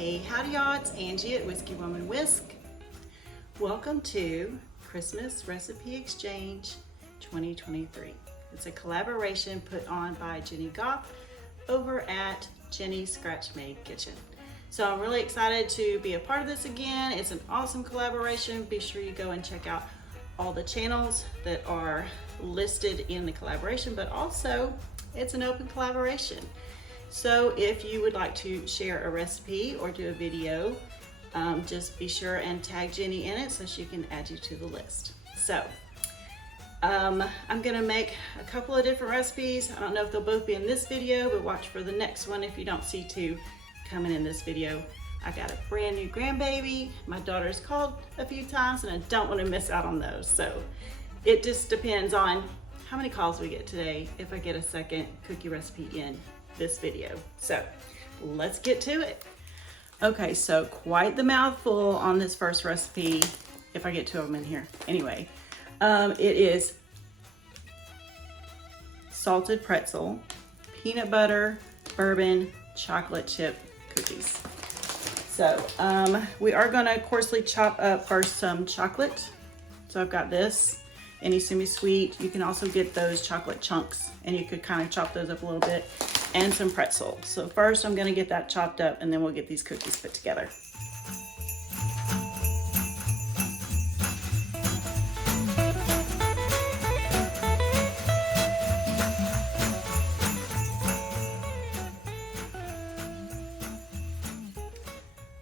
Hey, howdy y'all, it's Angie at Whiskey Woman Whisk. Welcome to Christmas Recipe Exchange 2023. It's a collaboration put on by Jenny Goff over at Jenny's Scratch Made Kitchen. So I'm really excited to be a part of this again. It's an awesome collaboration. Be sure you go and check out all the channels that are listed in the collaboration, but also it's an open collaboration. So if you would like to share a recipe or do a video, just be sure and tag Jenny in it so she can add you to the list. So I'm gonna make a couple of different recipes. I don't know if they'll both be in this video, but watch for the next one if you don't see two coming in this video. I got a brand new grandbaby. My daughter's called a few times and I don't want to miss out on those. So it just depends on how many calls we get today if I get a second cookie recipe in this video. So let's get to it. Okay, so quite the mouthful on this first recipe, if I get two of them in here. Anyway, it is salted pretzel, peanut butter, bourbon, chocolate chip cookies. So we are gonna coarsely chop up first some chocolate. So I've got this, any semi-sweet. You can also get those chocolate chunks and you could kind of chop those up a little bit, and some pretzel. So first I'm gonna get that chopped up and then we'll get these cookies put together.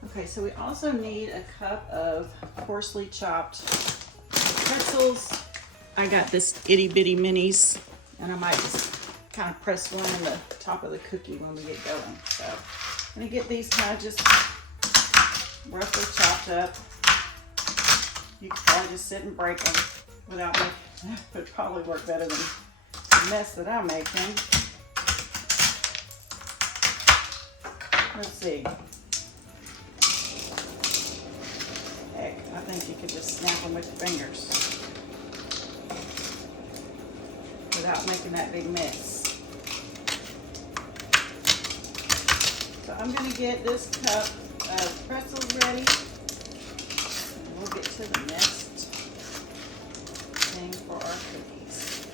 Okay, so we also need a cup of coarsely chopped pretzels. I got this itty bitty minis and I might just kind of press one in the top of the cookie when we get going. So I'm gonna get these kind of just roughly chopped up. You can probably just sit and break them without making, it would probably work better than the mess that I'm making. Let's see. Heck, I think you could just snap them with your fingers without making that big mess. So I'm gonna get this cup of pretzels ready. And we'll get to the next thing for our cookies.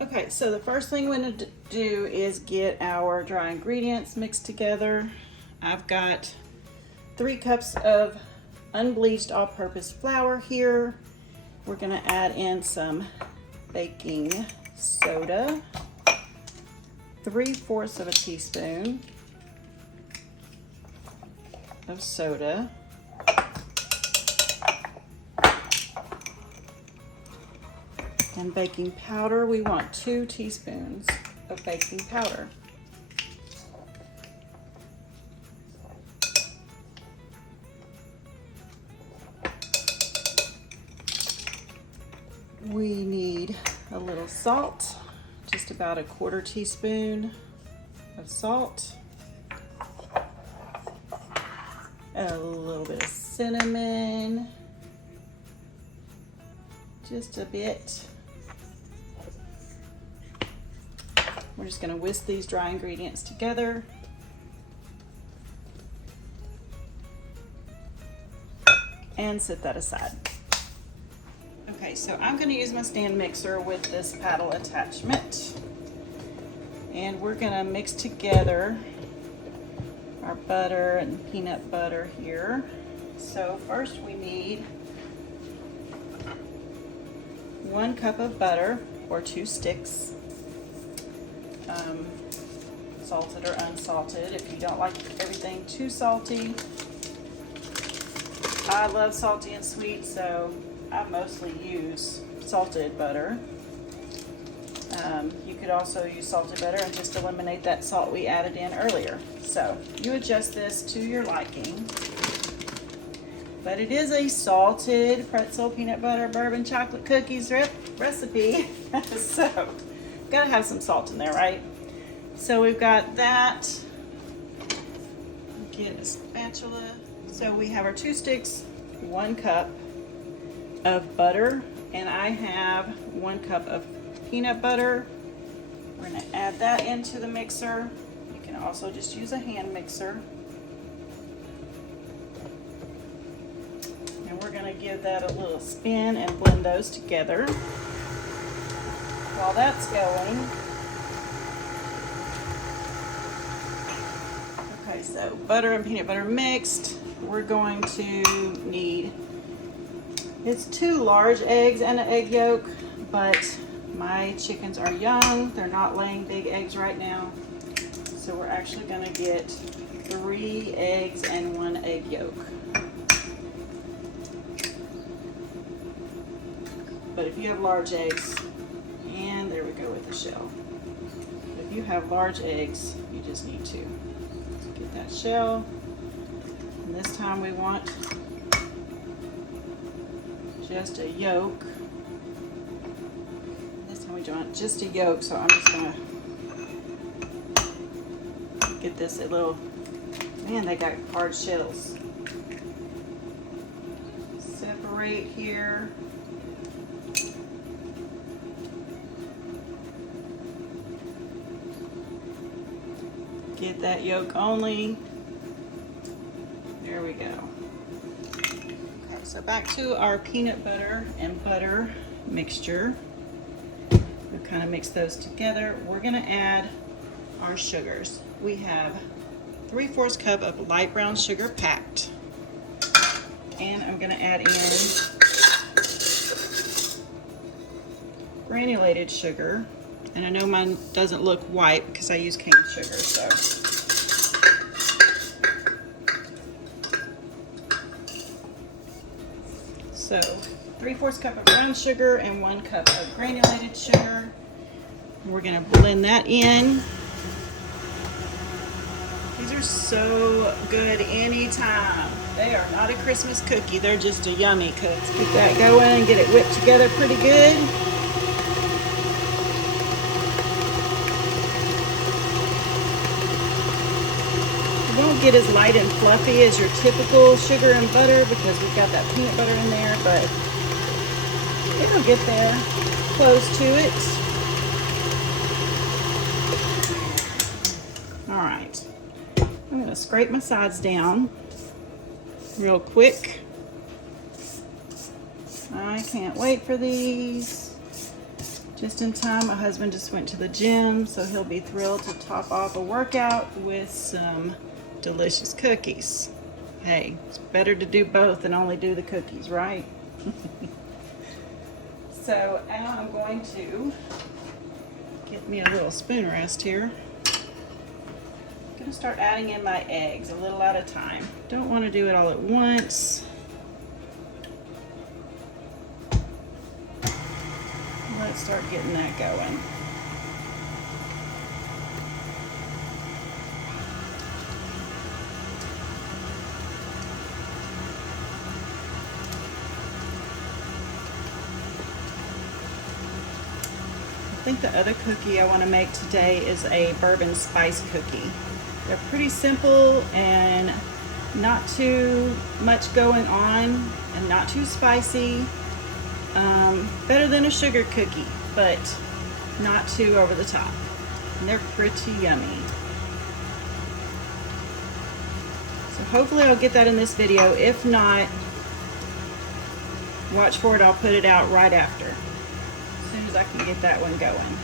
Okay, so the first thing we're gonna do is get our dry ingredients mixed together. I've got 3 cups of unbleached all-purpose flour here. We're gonna add in some baking soda, 3/4 of a teaspoon of soda, and baking powder. We want 2 teaspoons of baking powder. We need a little salt, just about a 1/4 teaspoon of salt, a little bit of cinnamon, just a bit. We're just gonna whisk these dry ingredients together. And set that aside. Okay, so I'm gonna use my stand mixer with this paddle attachment. And we're gonna mix together our butter and peanut butter here. So first we need 1 cup of butter, or 2 sticks, salted or unsalted. If you don't like everything too salty, I love salty and sweet, so I mostly use salted butter. You could also use salted butter and just eliminate that salt we added in earlier. So you adjust this to your liking. But it is a salted pretzel, peanut butter, bourbon, chocolate cookies recipe. So gotta have some salt in there, right? So we've got that. Get a spatula. So we have our 2 sticks, 1 cup of butter, and I have 1 cup of peanut butter. We're gonna add add that into the mixer. You can also just use a hand mixer. And we're going to give that a little spin and blend those together. While that's going, okay, so butter and peanut butter mixed. We're going to need, it's 2 large eggs and an egg yolk, but my chickens are young. They're not laying big eggs right now. So we're actually going to get 3 eggs and 1 egg yolk. But if you have large eggs, and there we go with the shell. If you have large eggs, you just need to get that shell. And this time we want just a yolk. This time we want just a yolk, so I'm just gonna get this a little, man, they got hard shells. Separate here. Get that yolk only. There we go. Okay, so back to our peanut butter and butter mixture. We kind of mix those together. We're gonna add our sugars. We have 3/4 cup of light brown sugar packed. And I'm gonna add in granulated sugar. And I know mine doesn't look white because I use cane sugar, so. So 3/4 cup of brown sugar and 1 cup of granulated sugar. We're gonna blend that in. These are so good anytime. They are not a Christmas cookie, they're just a yummy cookie. Get that going and get it whipped together pretty good. Get as light and fluffy as your typical sugar and butter because we've got that peanut butter in there, but it'll get there close to it. All right, I'm going to scrape my sides down real quick. I can't wait for these. Just in time, my husband just went to the gym, so he'll be thrilled to top off a workout with some delicious cookies. Hey, it's better to do both than only do the cookies, right? So now I'm going to get me a little spoon rest here. I'm going to start adding in my eggs a little at a time. Don't want to do it all at once. Let's start getting that going. I think the other cookie I want to make today is a bourbon spice cookie. They're pretty simple and not too much going on and not too spicy. Better than a sugar cookie, but not too over the top. And they're pretty yummy. So hopefully I'll get that in this video. If not, watch for it. I'll put it out right after. As soon as I can get that one going.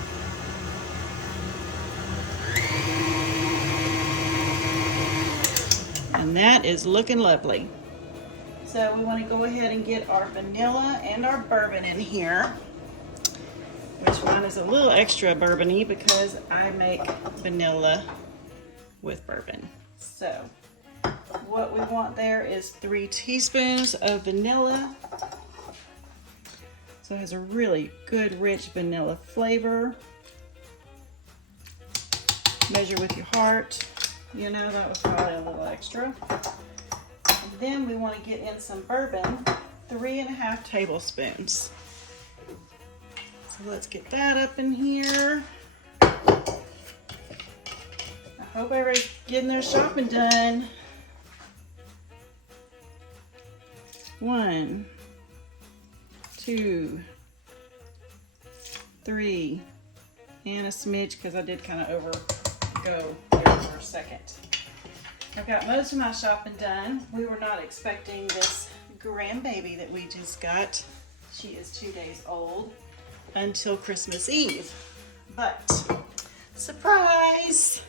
And that is looking lovely. So we want to go ahead and get our vanilla and our bourbon in here, which mine is a little extra bourbony because I make vanilla with bourbon. So what we want there is 3 teaspoons of vanilla. So it has a really good, rich vanilla flavor. Measure with your heart. You know, that was probably a little extra. And then we want to get in some bourbon, 3½ tablespoons. So let's get that up in here. I hope everybody's getting their shopping done. 1, 2, 3, and a smidge because I did kind of go there for a second. I've got most of my shopping done. We were not expecting this grandbaby that we just got. She is 2 days old until Christmas Eve. But, surprise!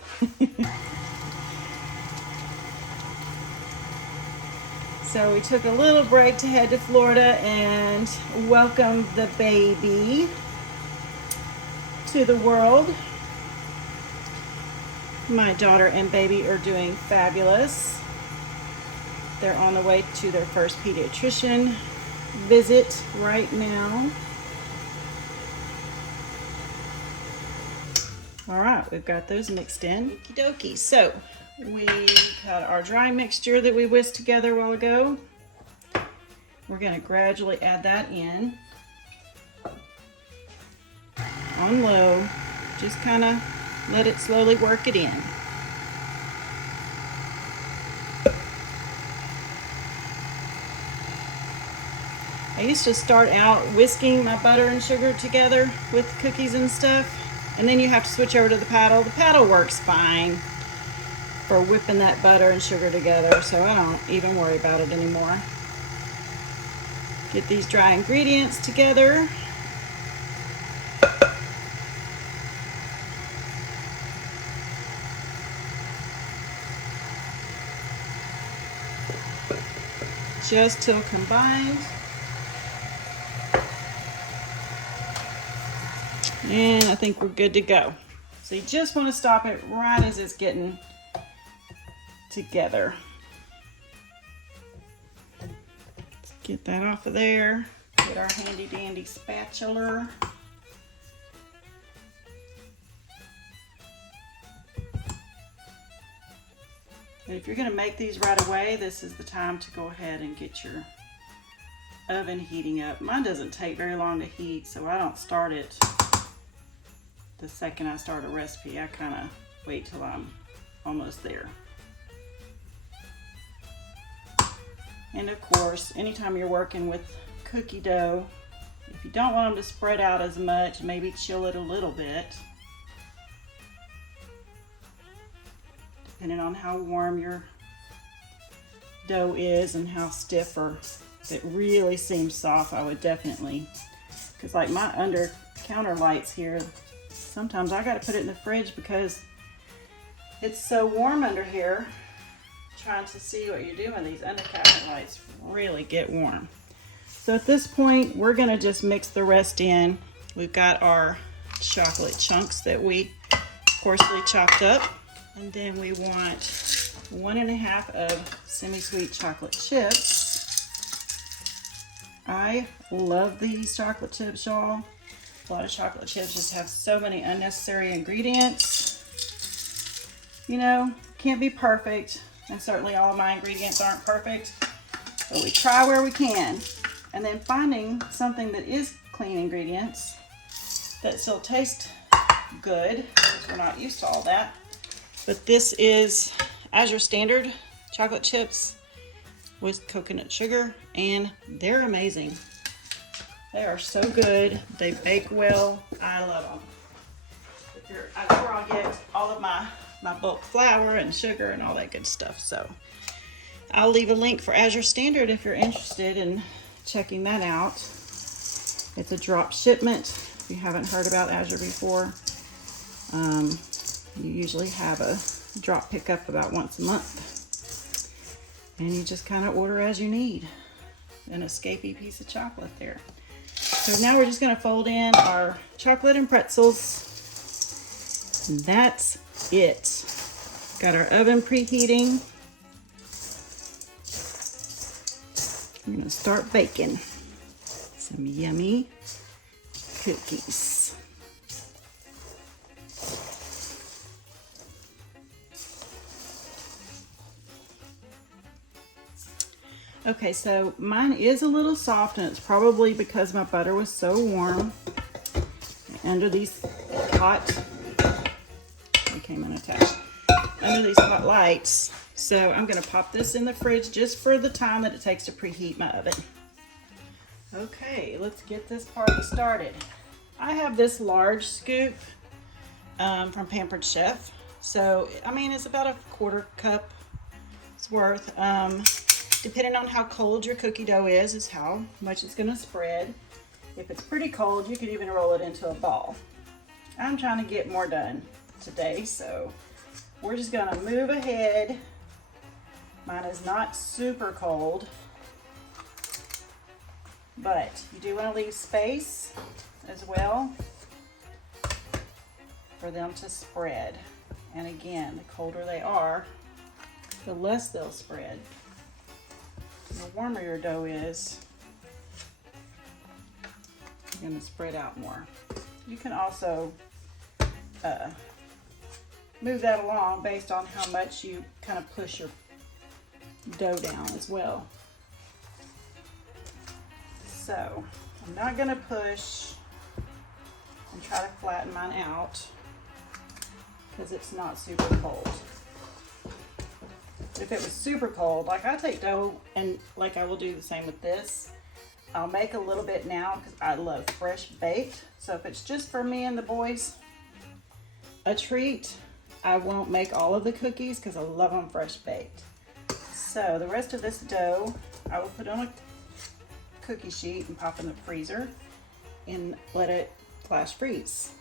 So we took a little break to head to Florida and welcome the baby to the world. My daughter and baby are doing fabulous. They're on the way to their first pediatrician visit right now. All right, we've got those mixed in. Okie dokie. So we got our dry mixture that we whisked together a while ago. We're going to gradually add that in on low. Just kind of let it slowly work it in. I used to start out whisking my butter and sugar together with cookies and stuff, and then you have to switch over to the paddle. The paddle works fine for whipping that butter and sugar together, so I don't even worry about it anymore. Get these dry ingredients together. Just till combined. And I think we're good to go. So you just want to stop it right as it's getting together. Let's get that off of there. Get our handy dandy spatula. And if you're going to make these right away, this is the time to go ahead and get your oven heating up. Mine doesn't take very long to heat, so I don't start it the second I start a recipe. I kind of wait till I'm almost there. And of course, anytime you're working with cookie dough, if you don't want them to spread out as much, maybe chill it a little bit. Depending on how warm your dough is and how stiff, or if it really seems soft, I would definitely, because like my under counter lights here, sometimes I got to put it in the fridge because it's so warm under here. Trying to see what you're doing, these under cabinet lights really get warm. So at this point, we're going to just mix the rest in. We've got our chocolate chunks that we coarsely chopped up. And then we want 1.5 of semi-sweet chocolate chips. I love these chocolate chips, y'all. A lot of chocolate chips just have so many unnecessary ingredients. You know, can't be perfect, and certainly all of my ingredients aren't perfect, but we try where we can. And then finding something that is clean ingredients that still taste good, because we're not used to all that. But this is Azure Standard chocolate chips with coconut sugar, and they're amazing. They are so good. They bake well. I love them. That's where I'll get all of my bulk flour and sugar and all that good stuff. So I'll leave a link for Azure Standard if you're interested in checking that out. It's a drop shipment. If you haven't heard about Azure before, you usually have a drop pickup about once a month, and you just kind of order as you need. An escapey piece of chocolate there. So now we're just going to fold in our chocolate and pretzels. And that's it. Got our oven preheating. We're going to start baking some yummy cookies. Okay, so mine is a little soft, and it's probably because my butter was so warm. Under these hot, it came unattached, under these hot lights. So I'm gonna pop this in the fridge just for the time that it takes to preheat my oven. Okay, let's get this party started. I have this large scoop from Pampered Chef. So, I mean, it's about a quarter cup's worth. Depending on how cold your cookie dough is how much it's gonna spread. If it's pretty cold, you could even roll it into a ball. I'm trying to get more done today, so we're just gonna move ahead. Mine is not super cold, but you do want to leave space as well for them to spread. And again, the colder they are, the less they'll spread. The warmer your dough is, you're going to spread out more. You can also move that along based on how much you kind of push your dough down as well. So I'm not going to push and try to flatten mine out because it's not super cold. But if it was super cold, like I take dough and like I will do the same with this. I'll make a little bit now because I love fresh baked. So if it's just for me and the boys, a treat, I won't make all of the cookies because I love them fresh baked. So the rest of this dough, I will put on a cookie sheet and pop in the freezer and let it flash freeze.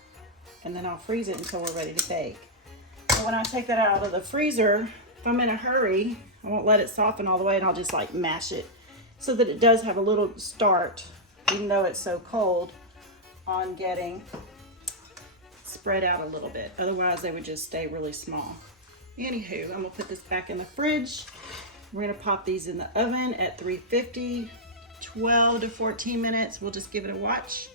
And then I'll freeze it until we're ready to bake. And when I take that out of the freezer, if I'm in a hurry, I won't let it soften all the way and I'll just like mash it so that it does have a little start, even though it's so cold, on getting spread out a little bit. Otherwise they would just stay really small. Anywho, I'm gonna put this back in the fridge. We're gonna pop these in the oven at 350, 12 to 14 minutes. We'll just give it a watch.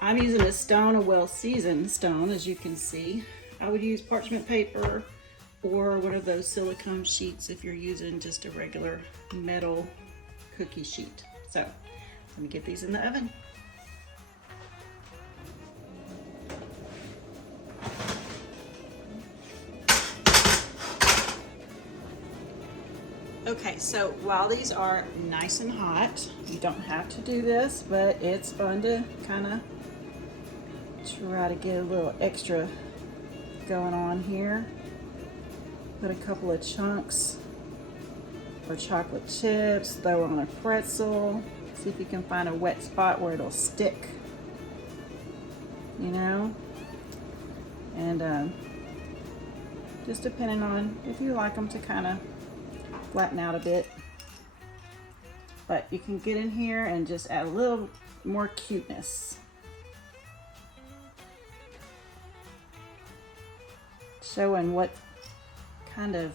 I'm using a stone, a well-seasoned stone, as you can see. I would use parchment paper or one of those silicone sheets if you're using just a regular metal cookie sheet. So let me get these in the oven. Okay, so while these are nice and hot, you don't have to do this, but it's fun to kind of try to get a little extra going on here. Put a couple of chunks or chocolate chips, throw on a pretzel. See if you can find a wet spot where it'll stick, you know? And just depending on if you like them to kind of flatten out a bit. But you can get in here and just add a little more cuteness. Showing what kind of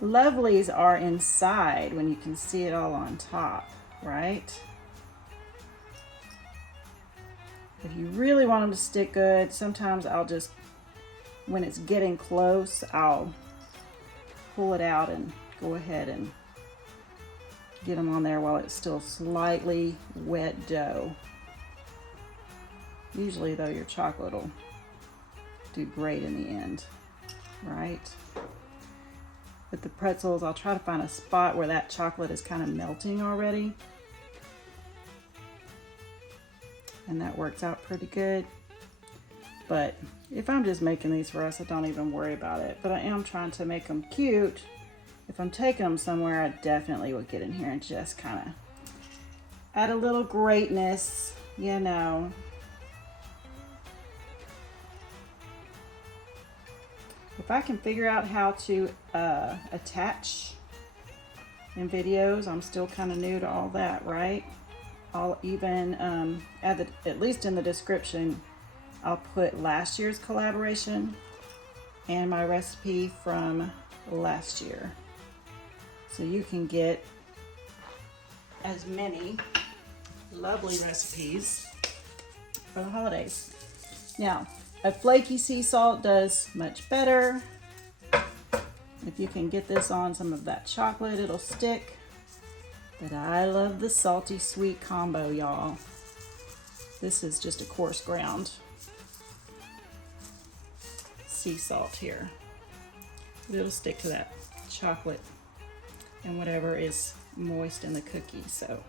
lovelies are inside when you can see it all on top, right? If you really want them to stick good, sometimes I'll just, when it's getting close, I'll pull it out and go ahead and get them on there while it's still slightly wet dough. Usually though, your chocolate will do great in the end, right? With the pretzels, I'll try to find a spot where that chocolate is kind of melting already. And that works out pretty good. But if I'm just making these for us, I don't even worry about it. But I am trying to make them cute. If I'm taking them somewhere, I definitely would get in here and just kind of add a little greatness, you know. If I can figure out how to attach in videos, I'm still kind of new to all that, right? I'll even, at least in the description, I'll put last year's collaboration and my recipe from last year. So you can get as many lovely recipes for the holidays. Now, a flaky sea salt does much better. If you can get this on some of that chocolate, it'll stick. But I love the salty sweet combo, y'all. This is just a coarse ground sea salt here. It'll stick to that chocolate and whatever is moist in the cookie. So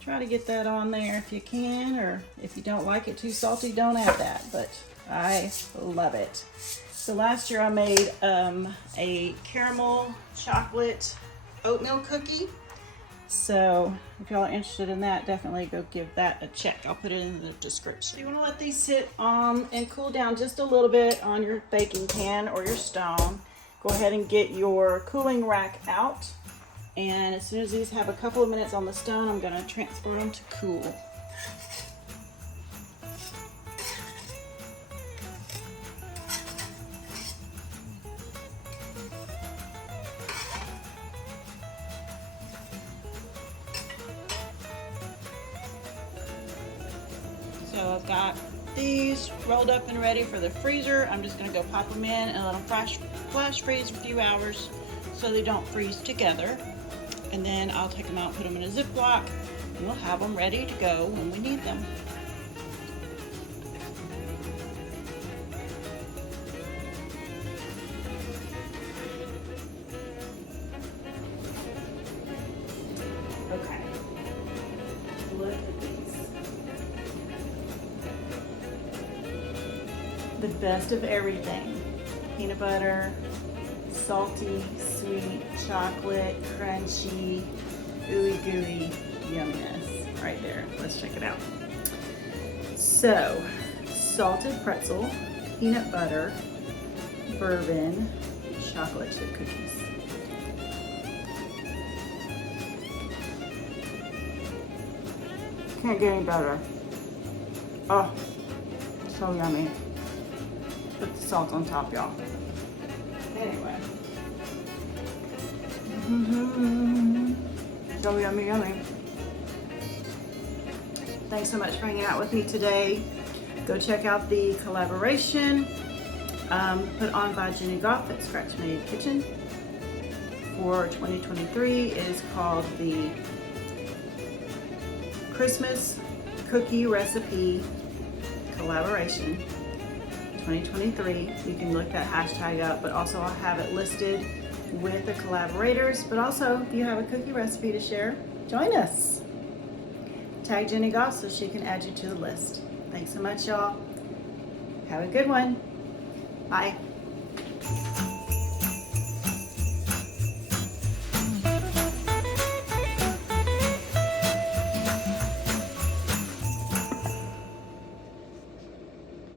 try to get that on there if you can, or if you don't like it too salty, don't add that. But I love it. So last year I made a caramel chocolate oatmeal cookie. So if y'all are interested in that, definitely go give that a check. I'll put it in the description. So you want to let these sit and cool down just a little bit on your baking pan or your stone. Go ahead and get your cooling rack out. And as soon as these have a couple of minutes on the stone, I'm going to transfer them to cool. So I've got these rolled up and ready for the freezer. I'm just gonna go pop them in and let them flash freeze for a few hours so they don't freeze together. And then I'll take them out, put them in a Ziploc, and we'll have them ready to go when we need them. Okay, look at these. The best of everything. Peanut butter, salty, sweet, chocolate, crunchy, ooey gooey yumminess right there. Let's check it out. So, salted pretzel, peanut butter, bourbon, chocolate chip cookies. Can't get any better. Oh, so yummy. Put the salt on top, y'all. Anyway. So yummy, yummy. Thanks so much for hanging out with me today. Go check out the collaboration put on by Jenny Goff at Scratch Made Kitchen for 2023. It is called the Christmas Cookie Recipe Collaboration 2023. You can look that hashtag up, but also I'll have it listed with the collaborators. But also, if you have a cookie recipe to share, join us. Tag Jenny Goff so she can add you to the list. Thanks so much, y'all. Have a good one. Bye.